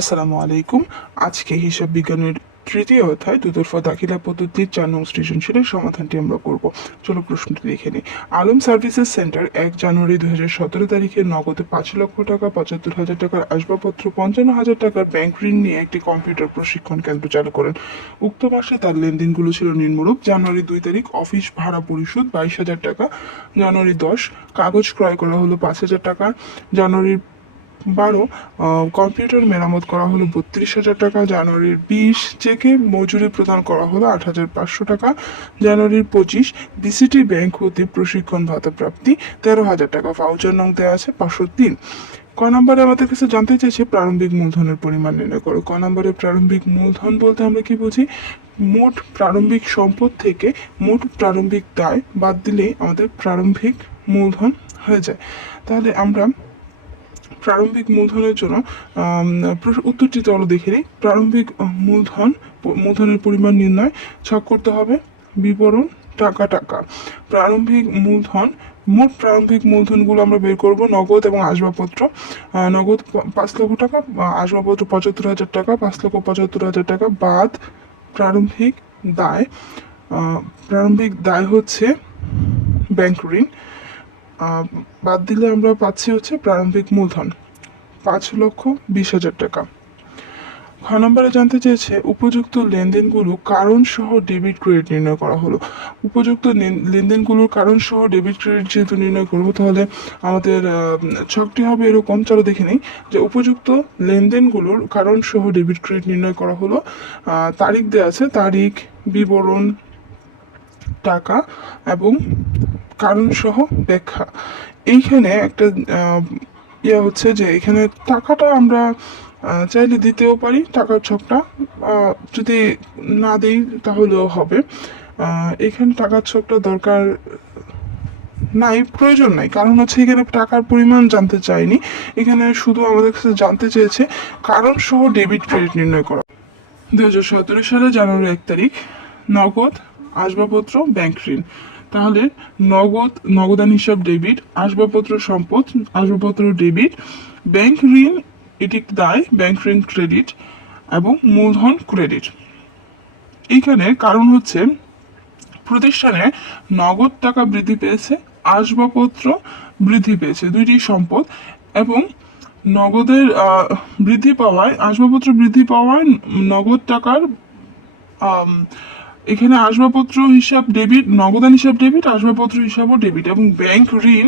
আসসালামু আলাইকুম। আজকে হিসাব বিজ্ঞানের তৃতীয় অধ্যায় দুতরফা দাখিলা পদ্ধতির চার নং সৃজনশীলের সমাধানটি আমরা করব। চলো প্রশ্নটি দেখে নিই। আলম সার্ভিসেস সেন্টার এক জানুয়ারি দু হাজার সতেরো তারিখে নগদে পাঁচ লক্ষ টাকা, পঁচাত্তর হাজার টাকার আসবাবপত্র, পঞ্চান্ন হাজার টাকার ব্যাংক ঋণ নিয়ে একটি কম্পিউটার প্রশিক্ষণ কেন্দ্র চালু করেন। উক্ত মাসে তার লেনদেনগুলো ছিল নিম্নরূপ। জানুয়ারি দুই তারিখ অফিস ভাড়া পরিশোধ বাইশ হাজার টাকা। জানুয়ারি দশ, কাগজ ক্রয় করা হলো পাঁচ হাজার টাকা। জানুয়ারির বারো কম্পিউটার মেরামত করা হলো বত্রিশ হাজার টাকা, জানুয়ারির বিশ চেকে মজুরি প্রদান করা হলো আট হাজার পাঁচশো টাকা, জানুয়ারির পঁচিশ বিসিটি ব্যাংক হতে প্রশিক্ষণ ভাতা প্রাপ্তি তেরো হাজার টাকা ভাউচার নং দেওয়া আছে পাঁচশো তিন। ক নম্বরে আমাদের কাছে জানতে চাইছে প্রারম্ভিক মূলধনের পরিমাণ নির্ণয় করো। ক নম্বরে প্রারম্ভিক মূলধন বলতে আমরা কি বুঝি? মোট প্রারম্ভিক সম্পদ থেকে মোট প্রারম্ভিক দায় বাদ দিলেই আমাদের প্রারম্ভিক মূলধন হয়ে যায়। তাহলে আমরা প্রারম্ভিক মূলধনের জন্য উত্তরটি চলো দেখে নিই। প্রারম্ভিক মূলধন মূলধনের পরিমাণ নির্ণয় ছক করতে হবে। বিবরণ, টাকা টাকা। প্রারম্ভিক মূলধন, মোট প্রারম্ভিক মূলধনগুলো আমরা বের করব নগদ এবং আসবাবপত্র। নগদ পাঁচ লক্ষ টাকা আসবাবপত্র পঁচাত্তর হাজার টাকা, পাঁচ লক্ষ পঁচাত্তর হাজার টাকা বাদ প্রারম্ভিক দায়। প্রারম্ভিক দায় হচ্ছে ব্যাংক ঋণ। বাদ দিলে আমরা পাচ্ছি হচ্ছে প্রারম্ভিক মূলধন, পাঁচ লক্ষ বিশ হাজার টাকা। খ নম্বরে জানতে চেয়েছে, উপযুক্ত লেনদেনগুলো কারণ সহ ডেবিট ক্রেডিট নির্ণয় করা হলো। উপযুক্ত লেন- লেনদেনগুলোর কারণ সহ ডেবিট ক্রেডিট যেহেতু নির্ণয় করব, তাহলে আমাদের ছকটি হবে এরকম, চলো দেখে নিই, যে উপযুক্ত লেনদেনগুলোর কারণ সহ ডেবিট ক্রেডিট নির্ণয় করা হলো। তারিখ দেওয়া আছে, তারিখ, বিবরণ, টাকা এবং কারণ সহ ব্যাখ্যা। এইখানে একটা ইয়ে হচ্ছে যে এখানে টাকাটা আমরা চাইলে দিতেও পারি, টাকার ছকটা যদি না দিই তাহলেও হবে। এখানে টাকার ছকটা দরকার নাই, প্রয়োজন নাই। কারণ হচ্ছে এখানে টাকার পরিমাণ জানতে চাইনি। এখানে শুধু আমাদের কাছে জানতে চেয়েছে কারণ সহ ডেবিট ক্রেডিট নির্ণয় করা। দু হাজার সতেরো সালে জানুয়ারি এক তারিখ, নগদ আসবাবপত্র, ব্যাংক ঋণ। তাহলে নগদ, নগদান হিসাব ডেবিট আসবাবপত্র সম্পদ, আসবাবপত্র ডেবিট ব্যাংক ঋণ, এটি দায় ব্যাংক ঋণ ক্রেডিট এবং মূলধন ক্রেডিট এইখানে কারণ হচ্ছে প্রতিষ্ঠানে নগদ টাকা বৃদ্ধি পেয়েছে, আসবাবপত্র বৃদ্ধি পেয়েছে, দুইটি সম্পদ এবং নগদের বৃদ্ধি পাওয়ায়, আসবাবপত্র বৃদ্ধি পাওয়ায় নগদ টাকার এখানে আসবাবপত্র হিসাব ডেবিট নগদান হিসাব ডেবিট আসবাবপত্র হিসাবও ডেবিট এবং ব্যাংক ঋণ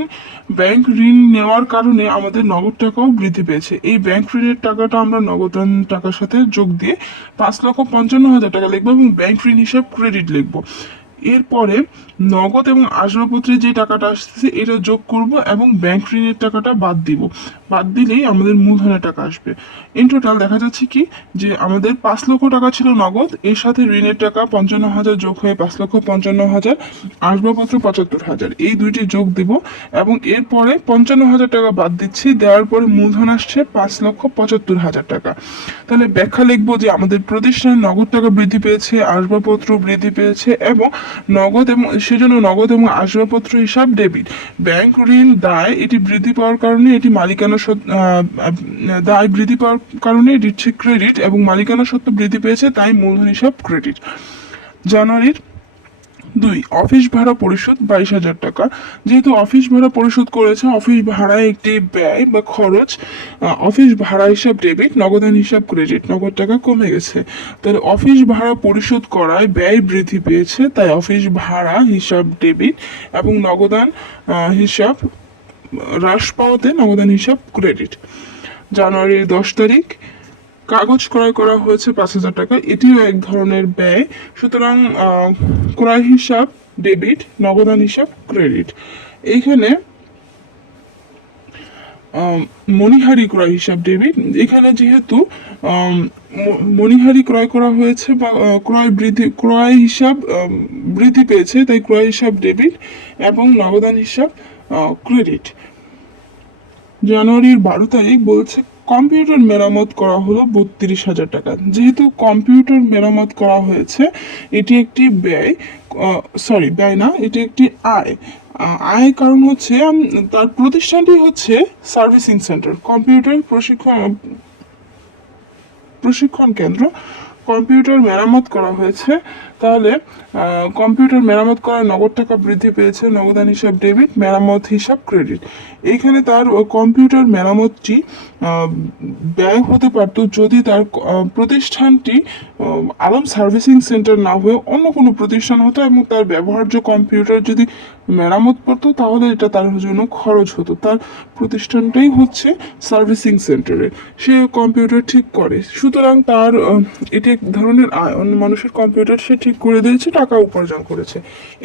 ব্যাংক ঋণ নেওয়ার কারণে আমাদের নগদ টাকাও বৃদ্ধি পেয়েছে। এই ব্যাংক ঋণের টাকাটা আমরা নগদান টাকার সাথে যোগ দিয়ে পাঁচ লক্ষ পঞ্চান্ন হাজার টাকা লিখব এবং ব্যাংক ঋণ হিসাব ক্রেডিট লিখব। এরপরে নগদ এবং আসবাবপত্রের যে টাকাটা আসতেছে, এটা যোগ করব এবং ব্যাংক ঋণের টাকাটা বাদ দিব। বাদ দিলেই আমাদের মূলধনের টাকা আসবে। ইন টোটাল দেখা যাচ্ছে কি, যে আমাদের পাঁচ লক্ষ টাকা ছিল নগদ, এর সাথে ঋণের টাকা পঞ্চান্ন হাজার যোগ হয়ে পাঁচ লক্ষ পঞ্চান্ন হাজার, আসবাবপত্র পঁচাত্তর হাজার। এই দুইটি যোগ দিব এবং এরপরে পঞ্চান্ন হাজার টাকা বাদ দিচ্ছি, দেওয়ার পরে মূলধন আসছে পাঁচ লক্ষ পঁচাত্তর হাজার টাকা। তাহলে ব্যাখ্যা লিখব যে আমাদের প্রতিষ্ঠানের নগদ টাকা বৃদ্ধি পেয়েছে, আসবাবপত্র বৃদ্ধি পেয়েছে এবং নগদ এবং সেজন্য নগদ এবং আসবাবপত্র হিসাব ডেবিট। ব্যাংক ঋণ দায় এটি বৃদ্ধি পাওয়ার কারণে এটি মালিকানা দায় বৃদ্ধি পাওয়ার কারণে এটি ক্রেডিট এবং মালিকানা সত্ত্ব বৃদ্ধি পেয়েছে, তাই মূলধন হিসাব ক্রেডিট জানুয়ারির দুই, অফিস ভাড়া পরিশোধ বাইশ হাজার টাকা। যেহেতু অফিস ভাড়া পরিশোধ করেছে, অফিস ভাড়ায় একটি ব্যয় বা খরচ অফিস ভাড়া হিসাব ডেবিট নগদান হিসাব ক্রেডিট নগদ টাকা কমে গেছে। তাহলে অফিস ভাড়া পরিশোধ করায় ব্যয় বৃদ্ধি পেয়েছে, তাই অফিস ভাড়া হিসাব ডেবিট এবং নগদান হিসাব হ্রাস পাওয়াতে নগদান হিসাব ক্রেডিট জানুয়ারির দশ তারিখ কাগজ ক্রয় করা হয়েছে পাঁচ হাজার টাকা। এটিও এক ধরনের ব্যয়। সুতরাং ক্রয় হিসাব, ডেবিট, নগদান হিসাব, ক্রেডিট। এইখানে মণিহারি ক্রয় হিসাব, ডেবিট। এখানে যেহেতু মণিহারি ক্রয় করা হয়েছে বা ক্রয় বৃদ্ধি, ক্রয় হিসাব বৃদ্ধি পেয়েছে, তাই ক্রয় হিসাব, ডেবিট এবং নগদান হিসাব ক্রেডিট। জানুয়ারির বারো তারিখ বলছে কম্পিউটার মেরামত করা হলো বত্রিশ হাজার টাকা। যেহেতু কম্পিউটার মেরামত করা হয়েছে, এটি একটি ব্যয় সরি ব্যয় না, এটি একটি আয়। আয় কারণ হচ্ছে তার প্রতিষ্ঠানটি হচ্ছে সার্ভিসিং সেন্টার, কম্পিউটার প্রশিক্ষণ প্রশিক্ষণ কেন্দ্র। কম্পিউটার মেরামত করা হয়েছে তাহলে কম্পিউটার মেরামত করার নগদ টাকা বৃদ্ধি পেয়েছে নগদান হিসাব ডেবিট মেরামত হিসাব ক্রেডিট এইখানে তার কম্পিউটার মেরামতটি ব্যয় হতে পারত যদি তার প্রতিষ্ঠানটি আলম সার্ভিসিং সেন্টার না হয়ে অন্য কোনো প্রতিষ্ঠান হতো এবং তার ব্যবহার্য কম্পিউটার যদি মেরামত করতো, তাহলে এটা তার জন্য খরচ হতো। তার প্রতিষ্ঠানটাই হচ্ছে সার্ভিসিং সেন্টারে। সে কম্পিউটার ঠিক করে। সুতরাং তার এটি এক ধরনের মানুষের কম্পিউটার সে ঠিক করে দিয়েছে, টাকা উপার্জন করেছে।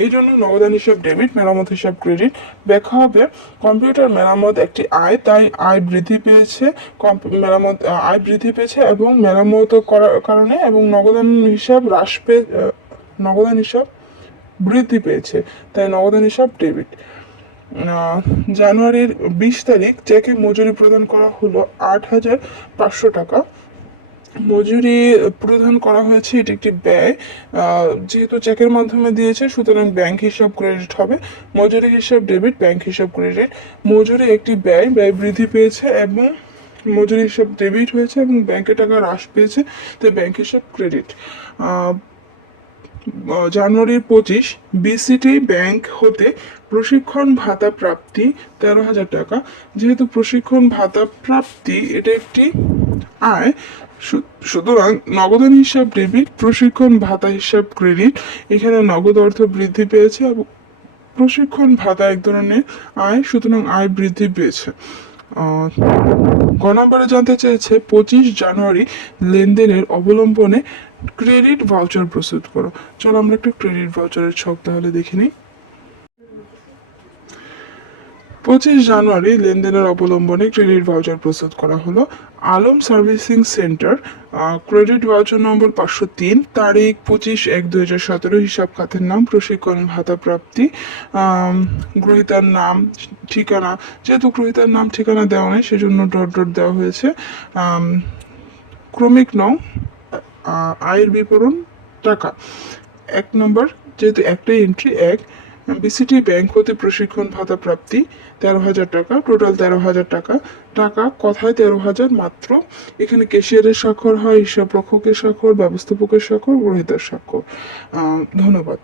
এই জন্য নগদান হিসাব ডেবিট মেরামত হিসাব ক্রেডিট ব্যাখ্যা হবে। কম্পিউটার মেরামত একটি আয়, তাই আয় বৃদ্ধি পেয়েছে। মেরামত আয় বৃদ্ধি পেয়েছে এবং মেরামত করার কারণে এবং নগদান হিসাব হ্রাস পেয়ে নগদান হিসাব বৃদ্ধি পেয়েছে, তাই নগদান হিসাব ডেবিট জানুয়ারির বিশ তারিখ চেকে মজুরি প্রদান করা হলো আট হাজার পাঁচশো টাকা। মজুরি প্রদান করা হয়েছে, এটি একটি ব্যয়। যেহেতু চেকের মাধ্যমে দিয়েছে, সুতরাং ব্যাংক হিসাব ক্রেডিট হবে। মজুরি হিসাব ডেবিট ব্যাংক হিসাব ক্রেডিট মজুরি একটি ব্যয় ব্যয় বৃদ্ধি পেয়েছে এবং মজুরি হিসাব ডেবিট হয়েছে এবং ব্যাংকে টাকা হ্রাস পেয়েছে, তাই ব্যাংক হিসাব ক্রেডিট জানুয়ারির পঁচিশ বিসিটি ব্যাংক হতে প্রশিক্ষণ ভাতা প্রাপ্তি তেরো হাজার টাকা। যেহেতু প্রশিক্ষণ ভাতা প্রাপ্তি, এটা একটি আয় সুতরাং নগদান হিসাব ডেবিট প্রশিক্ষণ ভাতা হিসাব ক্রেডিট এখানে নগদ অর্থ বৃদ্ধি পেয়েছে এবং প্রশিক্ষণ ভাতা এক ধরনের আয়, সুতরাং আয় বৃদ্ধি পেয়েছে। গ নম্বরে জানতে চেয়েছে, পঁচিশ জানুয়ারি লেনদেনের অবলম্বনে ক্রেডিট ভাউচার প্রস্তুত করো। চলো আমরা একটা ক্রেডিট ভাউচারের ছক তাহলে দেখে নিই। পঁচিশ জানুয়ারি লেনদেনের অবলম্বনে ক্রেডিট ভাউচার প্রস্তুত করা হলো। Alam servicing centre credit voucher number পাঁচশো তিন, তারিখ পঁচিশ এক দুই হাজার সতেরো, হিসাব খাতের নাম, প্রশিক্ষণ ভাতা প্রাপ্তি। গ্রহীতার নাম, ঠিকানা, যেহেতু গ্রহীতার নাম, ঠিকানা দেওয়া নেই, সেজন্য ডট ডট দেওয়া হয়েছে। ক্রমিক নং আয়ের বিবরণ, টাকা। এক নম্বর, যেহেতু একটাই এন্ট্রি এক বিসিটি ব্যাংক হতে প্রশিক্ষণ ভাতা প্রাপ্তি তেরো হাজার টাকা টোটাল তেরো হাজার টাকা টাকা, কথায় তেরো হাজার মাত্র। এখানে ক্যাশিয়ারের স্বাক্ষর হয় হিসাব রক্ষকের স্বাক্ষর, ব্যবস্থাপকের স্বাক্ষর, গ্রহীতার স্বাক্ষর। ধন্যবাদ।